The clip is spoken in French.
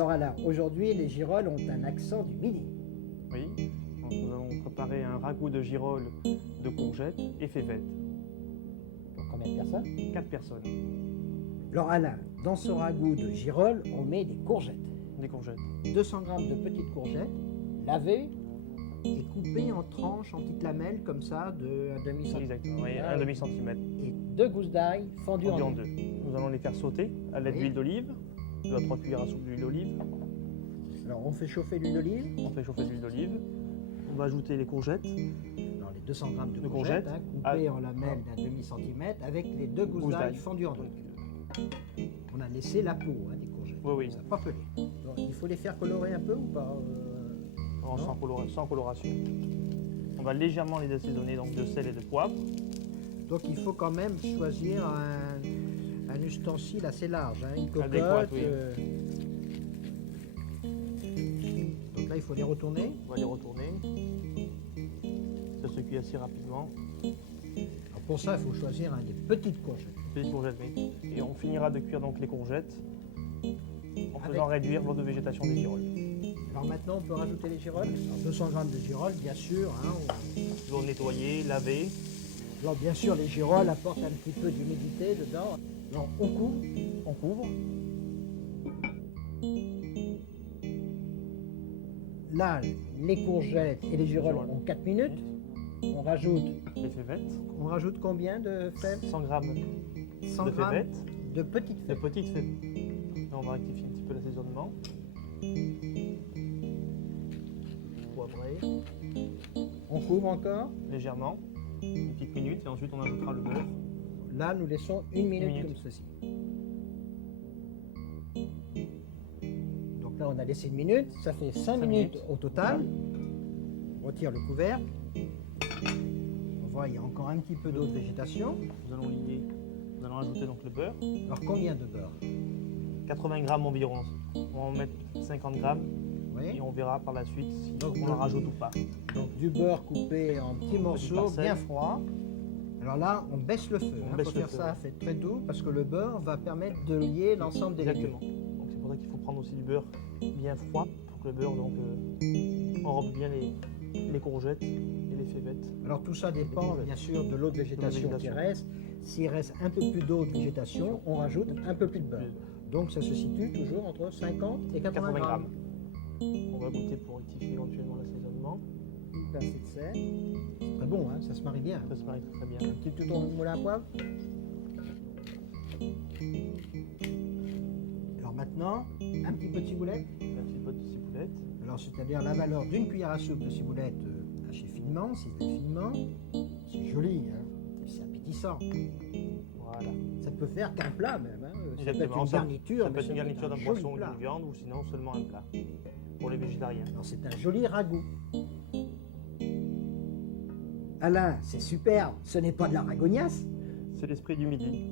Alors Alain, aujourd'hui les girolles ont un accent du midi. Oui, donc nous allons préparer un ragoût de girolles, de courgettes et févettes. Pour combien de personnes? 4 personnes. Alors Alain, dans ce ragoût de girolles, on met des courgettes. Des courgettes. 200 g de petites courgettes, lavées et coupées en tranches, en petites lamelles comme ça, de 1 demi-centimètre. Exactement, oui, un demi-centimètre. Et 2 gousses d'ail fendues Fondu en en deux. deux. Nous allons les faire sauter à l'aide Oui. d'huile d'olive, 2 à 3 cuillères à soupe d'huile d'olive. Alors on fait chauffer l'huile d'olive. On fait chauffer l'huile d'olive. On va ajouter les courgettes. Alors les 200 g de De courgettes, courgettes. coupées en lamelles d'1 demi-centimètre avec les 2 gousses Gousses d'ail d'ail. fendues en deux. On a laissé la peau des courgettes. Oui, oui. Ça n'a pas pelé. Donc, il faut les faire colorer un peu ou pas Non, Non. sans coloration. On va légèrement les assaisonner donc de sel et de poivre. Donc il faut quand même choisir un ustensile assez large, une cocotte. Adéquat, oui. Donc là il faut les retourner. On va les retourner. Ça se cuit assez rapidement. Alors pour ça il faut choisir des petites courgettes. Petites courgettes, oui. Et on finira de cuire donc les courgettes en faisant réduire l'eau de végétation des girolles. Alors maintenant on peut rajouter les girolles. Alors 200 g de girolles bien sûr. L'eau nettoyée, lavée. Alors bien sûr les girolles apportent un petit peu d'humidité dedans. Alors on couvre. On couvre. Là les courgettes et les girolles ont 4 minutes. On rajoute combien de fèves? 100 grammes 100 de g févettes. de petites De fèves. petites févettes. Là, on va rectifier un petit peu l'assaisonnement. Poivré On couvre encore. légèrement, une petite minute, et ensuite on ajoutera le beurre. Là, nous laissons une minute minute. comme ceci. Donc là, on a laissé une minute. Ça fait 5 minutes au total. On retire le couvercle. On voit, il y a encore un petit peu d'eau de végétation. Nous allons ajouter donc le beurre. Alors, combien de beurre? 80 grammes environ. On va en mettre 50 grammes Oui. et on verra par la suite si Donc, on en rajoute ou pas. Donc, du beurre coupé en petits morceaux, parcelles. bien froid. Alors là, on baisse le feu. On Il baisse faut le faire feu, ça, fait très doux, parce que le beurre va permettre de lier l'ensemble des légumes. Exactement. Donc c'est pour ça qu'il faut prendre aussi du beurre bien froid pour que le beurre donc enrobe bien les courgettes et les févettes. Alors tout ça dépend bien sûr de l'eau de végétation qui végétation. reste. S'il reste un peu plus d'eau de végétation, on rajoute un peu plus de beurre. Donc ça se situe toujours entre 50 et 80 grammes. On va goûter pour rectifier éventuellement l'assaisonnement. Une pincée de sel. C'est très bon, ça se marie bien. Ça se marie très bien. Un petit tout au moulin à poivre. Alors maintenant, un petit peu de ciboulette. Un petit peu de ciboulette. Alors c'est-à-dire la valeur d'une cuillère à soupe de ciboulette hachée finement, si c'est finement. C'est joli, c'est appétissant. Voilà. Ça peut faire qu'un plat même. Ça peut être Exactement. une garniture. Ça peut mais être une garniture d'un joli poisson ou plat. d'une viande ou sinon seulement un plat pour les végétariens. Alors c'est un joli ragoût. Alain, c'est superbe, ce n'est pas de la ragognasse. C'est l'esprit du midi.